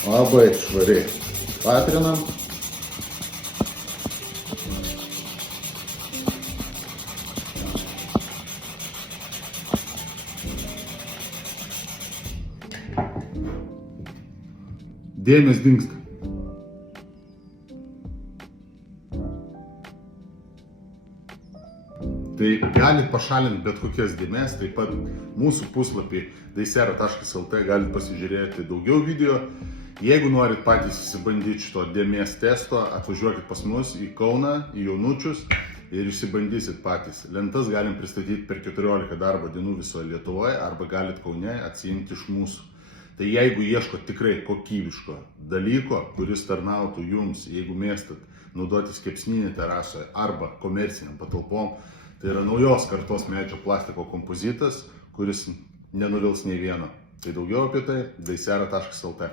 Labai švariai patrinam. Dėmės dingsta. Tai galit pašalinti bet kokias dėmes, taip pat mūsų puslapį daisera.lt galit pasižiūrėti daugiau video. Jeigu norit patys išsibandyti šito dėmės testo, atvažiuokit pas mus į Kauną, į Jaunučius ir išsibandysit patys. Lentas galim pristatyti per 14 darbo dienų visoje Lietuvoje arba galit Kaune atsiimti iš mūsų. Tai jeigu ieškot tikrai kokybiško dalyko, kuris tarnautų jums, jeigu mėgstat naudotis kepsninį terasoje arba komerciniam patalpom, tai yra naujos kartos medžio plastiko kompozitas, kuris nenuvils nei vieno. Tai daugiau apie tai daisera.lt.